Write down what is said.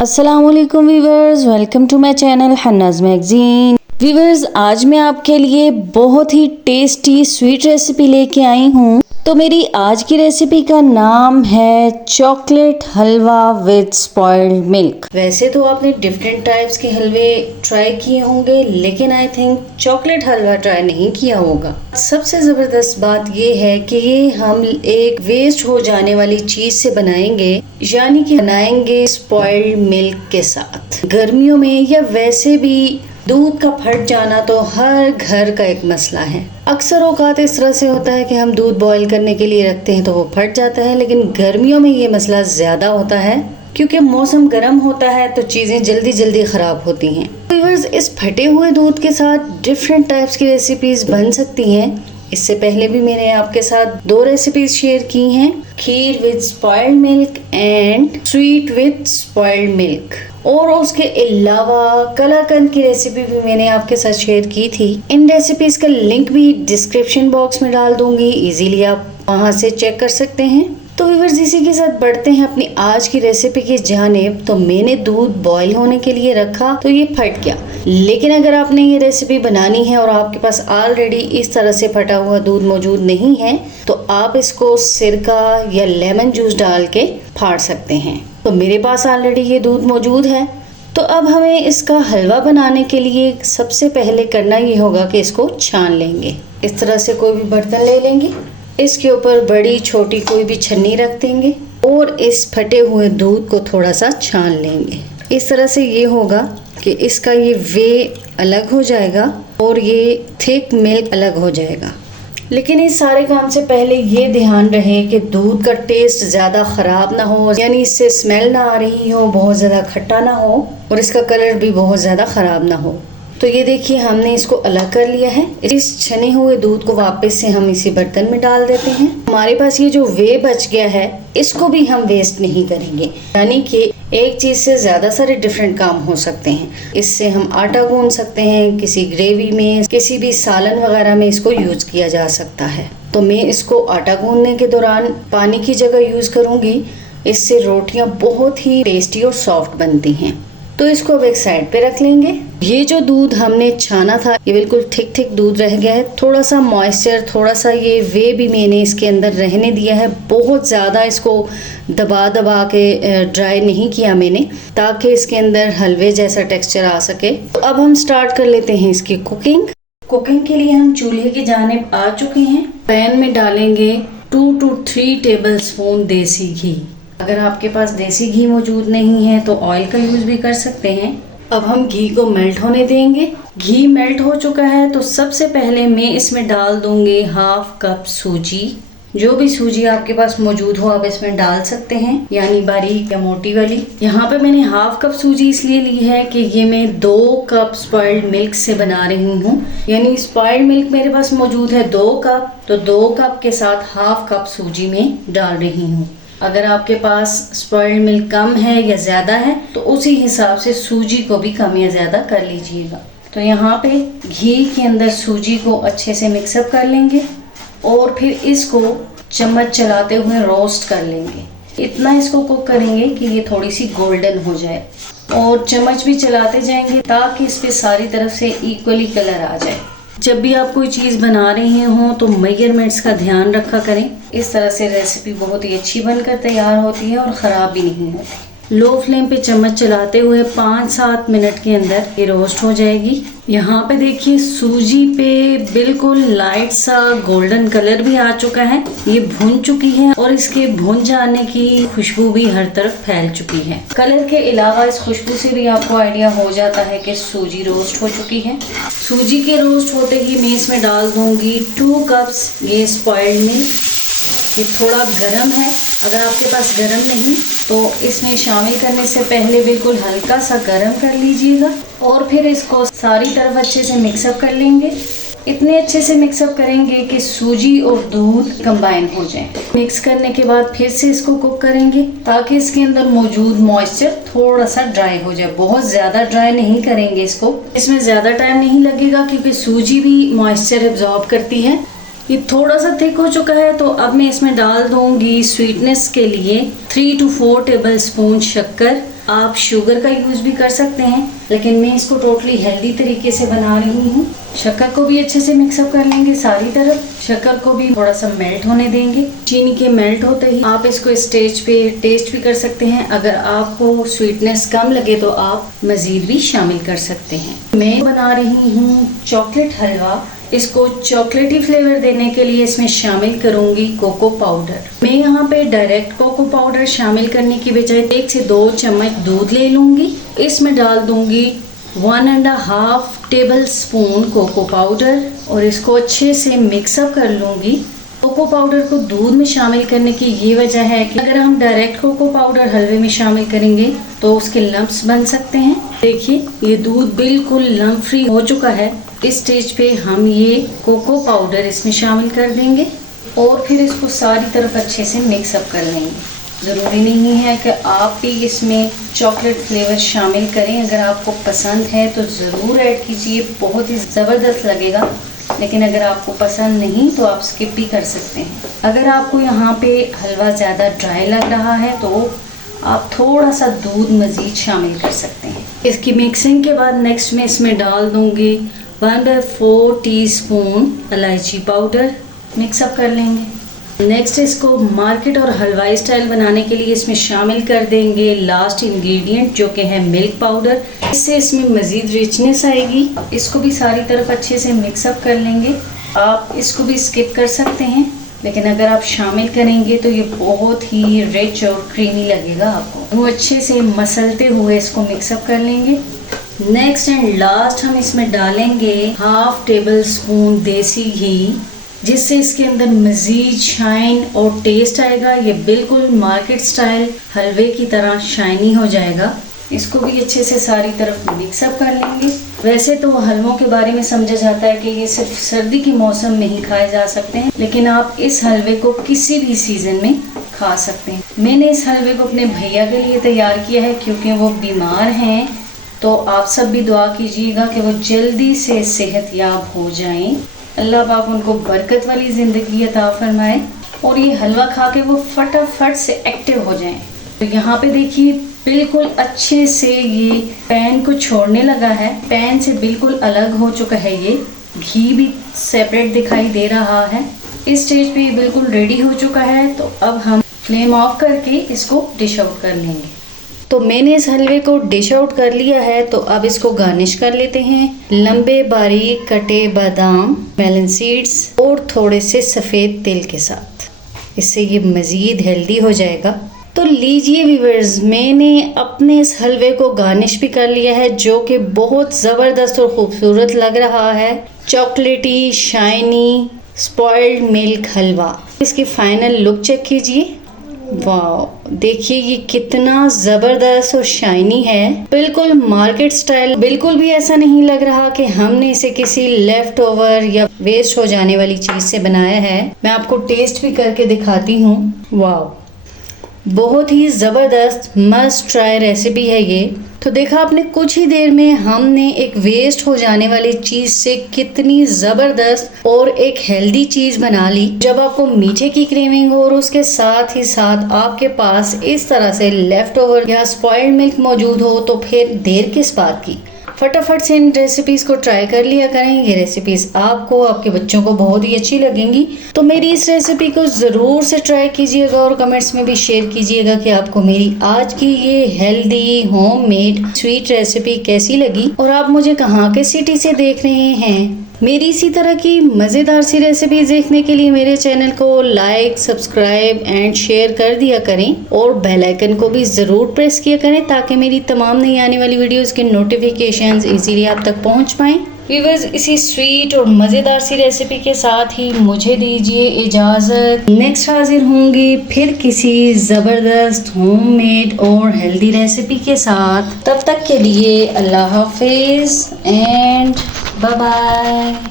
अस्सलामुअलैकुम viewers, welcome to my channel Hannah's magazine. Viewers, आज मैं आपके लिए बहुत ही टेस्टी स्वीट रेसिपी लेके आई हूँ। तो मेरी आज की रेसिपी का नाम है chocolate halwa with spoiled milk. वैसे तो आपने डिफरेंट टाइप्स के हलवे ट्राई किए होंगे, लेकिन I think chocolate halwa try नहीं किया होगा। सबसे जबरदस्त बात ये है कि ये हम एक वेस्ट हो जाने वाली चीज से बनाएंगे, यानी कि बनाएंगे स्पॉइल्ड मिल्क के साथ। गर्मियों में या वैसे भी दूध का फट जाना तो हर घर का एक मसला है। अक्सर औकात इस तरह से होता है कि हम दूध बॉईल करने के लिए रखते हैं तो वो फट जाता है, लेकिन गर्मियों में ये मसला ज़्यादा होता है क्योंकि मौसम गर्म होता है तो चीज़ें जल्दी जल्दी ख़राब होती हैं। व्यूअर्स, इस फटे हुए दूध के साथ डिफरेंट टाइप्स की रेसिपीज़ बन सकती हैं। इससे पहले भी मैंने आपके साथ 2 रेसिपीज शेयर की हैं, kheer with spoiled milk and sweet with spoiled milk. और उसके अलावा कलाकंद की रेसिपी भी मैंने आपके साथ शेयर की थी। इन रेसिपीज का लिंक भी डिस्क्रिप्शन बॉक्स में डाल दूंगी, इजीली आप वहां से चेक कर सकते हैं। तो व्यूअर्स, इसी के साथ बढ़ते हैं अपनी आज की रेसिपी की जानिब। तो मैंने दूध बॉईल होने के लिए रखा तो ये फट गया, लेकिन अगर आपने ये रेसिपी बनानी है और आपके पास ऑलरेडी इस तरह से फटा हुआ दूध मौजूद नहीं है तो आप इसको सिरका या लेमन जूस डाल के फाड़ सकते हैं। तो मेरे पास ऑलरेडी ये दूध मौजूद है। तो अब हमें इसका हलवा बनाने के लिए सबसे पहले करना ये होगा कि इसको छान लेंगे। इस तरह से कोई भी बर्तन ले लेंगे, इसके ऊपर बड़ी छोटी कोई भी छन्नी रख देंगे और इस फटे हुए दूध को थोड़ा सा छान लेंगे। इस तरह से ये होगा कि इसका ये वे अलग हो जाएगा और ये थिक मिल्क अलग हो जाएगा। लेकिन इस सारे काम से पहले ये ध्यान रहे कि दूध का टेस्ट ज़्यादा ख़राब ना हो, यानी इससे स्मेल ना आ रही हो, बहुत ज़्यादा खट्टा ना हो और इसका कलर भी बहुत ज़्यादा ख़राब ना हो। तो ये देखिए, हमने इसको अलग कर लिया है। इस छने हुए दूध को वापस से हम इसी बर्तन में डाल देते हैं। हमारे पास ये जो वे बच गया है इसको भी हम वेस्ट नहीं करेंगे, यानी कि एक चीज से ज्यादा सारे डिफरेंट काम हो सकते हैं। इससे हम आटा गूंद सकते हैं, किसी ग्रेवी में, किसी भी सालन वगैरह में इसको यूज किया जा सकता है। तो मैं इसको आटा गूंदने के दौरान पानी की जगह यूज करूंगी। इससे रोटियां बहुत ही टेस्टी और सॉफ्ट बनती हैं। तो इसको अब एक साइड पे रख लेंगे। ये जो दूध हमने छाना था ये बिल्कुल ठीक ठीक दूध रह गया है। थोड़ा सा मॉइस्चर, थोड़ा सा ये वे भी मैंने इसके अंदर रहने दिया है। बहुत ज़्यादा इसको दबा दबा के ड्राई नहीं किया मैंने, ताकि इसके अंदर हलवे जैसा टेक्सचर आ सके। तो अब हम स्टार्ट कर लेते हैं इसकी कुकिंग के लिए हम चूल्हे की जानिब आ चुके हैं। पैन में डालेंगे 2 to 3 टेबल स्पून देसी घी। अगर आपके पास देसी घी मौजूद नहीं है तो ऑयल का यूज भी कर सकते हैं। अब हम घी को मेल्ट होने देंगे। घी मेल्ट हो चुका है तो सबसे पहले मैं इसमें डाल दूंगी 1/2 कप सूजी। जो भी सूजी आपके पास मौजूद हो आप इसमें डाल सकते हैं, यानी बारीक या मोटी वाली। यहाँ पे मैंने 1/2 कप सूजी इसलिए ली है कि ये मैं 2 कप स्पॉइल्ड मिल्क से बना रही हूँ, यानी स्पॉइल्ड मिल्क मेरे पास मौजूद है 2 कप, तो 2 कप के साथ 1/2 कप सूजी में डाल रही हूँ। अगर आपके पास स्पॉइल्ड मिल्क कम है या ज़्यादा है तो उसी हिसाब से सूजी को भी कम या ज़्यादा कर लीजिएगा। तो यहाँ पे घी के अंदर सूजी को अच्छे से मिक्सअप कर लेंगे और फिर इसको चम्मच चलाते हुए रोस्ट कर लेंगे। इतना इसको कुक करेंगे कि ये थोड़ी सी गोल्डन हो जाए और चम्मच भी चलाते जाएंगे ताकि इस पे सारी तरफ से इक्वली कलर आ जाए। जब भी आप कोई चीज़ बना रहे हो तो मेजरमेंट्स का ध्यान रखा करें। इस तरह से रेसिपी बहुत ही अच्छी बनकर तैयार होती है और ख़राब भी नहीं होती। लो फ्लेम पे चम्मच चलाते हुए 5-7 मिनट के अंदर ये रोस्ट हो जाएगी। यहाँ पे देखिए सूजी पे बिल्कुल लाइट सा गोल्डन कलर भी आ चुका है। ये भुन चुकी है और इसके भुन जाने की खुशबू भी हर तरफ फैल चुकी है। कलर के अलावा इस खुशबू से भी आपको आइडिया हो जाता है कि सूजी रोस्ट हो चुकी है। सूजी के रोस्ट होते ही मैं इसमें डाल दूंगी 2 कप्स ये स्पॉइल्ड मिल्क। ये थोड़ा गर्म है, अगर आपके पास गर्म नहीं तो इसमें शामिल करने से पहले बिल्कुल हल्का सा गर्म कर लीजिएगा और फिर इसको सारी तरफ अच्छे से मिक्सअप कर लेंगे। इतने अच्छे से मिक्सअप करेंगे कि सूजी और दूध कंबाइन हो जाए। मिक्स करने के बाद फिर से इसको कुक करेंगे ताकि इसके अंदर मौजूद मॉइस्चर थोड़ा सा ड्राई हो जाए। बहुत ज़्यादा ड्राई नहीं करेंगे इसको, इसमें ज़्यादा टाइम नहीं लगेगा क्योंकि सूजी भी मॉइस्चर एब्जॉर्ब करती है। ये थोड़ा सा थिक हो चुका है तो अब मैं इसमें डाल दूंगी स्वीटनेस के लिए 3 to 4 टेबल स्पून शक्कर। आप शुगर का यूज़ भी कर सकते हैं, लेकिन मैं इसको टोटली हेल्दी तरीके से बना रही हूँ। शक्कर को भी अच्छे से मिक्सअप कर लेंगे सारी तरफ। शक्कर को भी थोड़ा सा मेल्ट होने देंगे। चीनी के मेल्ट होते ही आप इसको स्टेज पे टेस्ट भी कर सकते हैं। अगर आपको स्वीटनेस कम लगे तो आप मज़ीद भी शामिल कर सकते हैं। मैं बना रही हूँ चॉकलेट हलवा। इसको चॉकलेटी फ्लेवर देने के लिए इसमें शामिल करूंगी कोको पाउडर। मैं यहाँ पे डायरेक्ट कोको पाउडर शामिल करने की बजाय 1 से 2 चम्मच दूध ले लूंगी। इसमें डाल दूंगी 1.5 टेबल स्पून कोको पाउडर और इसको अच्छे से मिक्सअप कर लूंगी। कोको पाउडर को दूध में शामिल करने की ये वजह है कि अगर हम डायरेक्ट कोको पाउडर हलवे में शामिल करेंगे तो उसके लम्प्स बन सकते हैं। देखिए ये दूध बिल्कुल लम्प फ्री हो चुका है। इस स्टेज पे हम ये कोको पाउडर इसमें शामिल कर देंगे और फिर इसको सारी तरफ अच्छे से मिक्सअप कर लेंगे। ज़रूरी नहीं है कि आप भी इसमें चॉकलेट फ्लेवर शामिल करें। अगर आपको पसंद है तो ज़रूर ऐड कीजिए, बहुत ही ज़बरदस्त लगेगा। लेकिन अगर आपको पसंद नहीं तो आप स्किप भी कर सकते हैं। अगर आपको यहाँ पे हलवा ज़्यादा ड्राई लग रहा है तो आप थोड़ा सा दूध मज़ीद शामिल कर सकते हैं। इसकी मिक्सिंग के बाद नेक्स्ट में इसमें डाल दूँगी 1/4 टीस्पून इलायची पाउडर। मिक्सअप कर लेंगे। नेक्स्ट इसको मार्केट और हलवाई स्टाइल बनाने के लिए इसमें शामिल कर देंगे लास्ट इंग्रेडिएंट जो कि है मिल्क पाउडर। इससे इसमें मज़ीद रिचनेस आएगी। इसको भी सारी तरफ अच्छे से मिक्सअप कर लेंगे। आप इसको भी स्किप कर सकते हैं, लेकिन अगर आप शामिल करेंगे तो ये बहुत ही रिच और क्रीमी लगेगा आपको। वो अच्छे से मसलते हुए इसको मिक्सअप कर लेंगे। नेक्स्ट एंड लास्ट हम इसमें डालेंगे 1/2 टेबल स्पून देसी घी, जिससे इसके अंदर मज़ीद शाइन और टेस्ट आएगा। ये बिल्कुल मार्केट स्टाइल हलवे की तरह शाइनी हो जाएगा। इसको भी अच्छे से सारी तरफ मिक्सअप कर लेंगे। वैसे तो हलवों के बारे में समझा जाता है कि ये सिर्फ सर्दी के मौसम में ही खाए जा सकते हैं, लेकिन आप इस हलवे को किसी भी सीज़न में खा सकते हैं। मैंने इस हलवे को अपने भैया के लिए तैयार किया है क्योंकि वो बीमार हैं, तो आप सब भी दुआ कीजिएगा कि वो जल्दी से सेहतयाब हो जाएं। अल्लाह पाक उनको बरकत वाली ज़िंदगी अता फरमाए और ये हलवा खा के वो फटाफट से एक्टिव हो जाएं। तो यहाँ पे देखिए बिल्कुल अच्छे से ये पैन को छोड़ने लगा है। पैन से बिल्कुल अलग हो चुका है। ये घी भी सेपरेट दिखाई दे रहा है। इस स्टेज पे ये बिल्कुल रेडी हो चुका है। तो अब हम फ्लेम ऑफ करके इसको डिश आउट कर लेंगे। तो मैंने इस हलवे को डिश आउट कर लिया है। तो अब इसको गार्निश कर लेते हैं लंबे बारीक कटे बादाम, मेलन सीड्स और थोड़े से सफ़ेद तिल के साथ। इससे ये मज़ीद हेल्दी हो जाएगा। तो लीजिए व्यूअर्स, मैंने अपने इस हलवे को गार्निश भी कर लिया है, जो कि बहुत ज़बरदस्त और ख़ूबसूरत लग रहा है। चॉकलेटी शाइनी स्पॉइल्ड मिल्क हलवा। इसकी फाइनल लुक चेक कीजिए। वाह, देखिए ये कितना ज़बरदस्त और शाइनी है, बिल्कुल मार्केट स्टाइल। बिल्कुल भी ऐसा नहीं लग रहा कि हमने इसे किसी लेफ्ट ओवर या वेस्ट हो जाने वाली चीज़ से बनाया है। मैं आपको टेस्ट भी करके दिखाती हूँ। वाह, बहुत ही ज़बरदस्त मस्ट ट्राई रेसिपी है ये। तो देखा आपने, कुछ ही देर में हमने एक वेस्ट हो जाने वाली चीज़ से कितनी ज़बरदस्त और एक हेल्दी चीज़ बना ली। जब आपको मीठे की क्रेविंग हो और उसके साथ ही साथ आपके पास इस तरह से लेफ्ट ओवर या स्पॉइल्ड मिल्क मौजूद हो तो फिर देर किस बात की। फटाफट से इन रेसिपीज़ को ट्राई कर लिया करें। ये रेसिपीज़ आपको, आपके बच्चों को बहुत ही अच्छी लगेंगी। तो मेरी इस रेसिपी को ज़रूर से ट्राई कीजिएगा और कमेंट्स में भी शेयर कीजिएगा कि आपको मेरी आज की ये हेल्दी होममेड स्वीट रेसिपी कैसी लगी और आप मुझे कहाँ के सिटी से देख रहे हैं। मेरी इसी तरह की मज़ेदार सी रेसिपीज देखने के लिए मेरे चैनल को लाइक, सब्सक्राइब एंड शेयर कर दिया करें और बेल आइकन को भी ज़रूर प्रेस किया करें ताकि मेरी तमाम नई आने वाली वीडियोस के नोटिफिकेशंस इजीली आप तक पहुंच पाएं। व्यूअर्स, इसी स्वीट और मज़ेदार सी रेसिपी के साथ ही मुझे दीजिए इजाज़त। नेक्स्ट हाजिर होंगी फिर किसी ज़बरदस्त होममेड और हेल्दी रेसिपी के साथ। तब तक के लिए अल्लाह हाफिज़ एंड बाय बाय।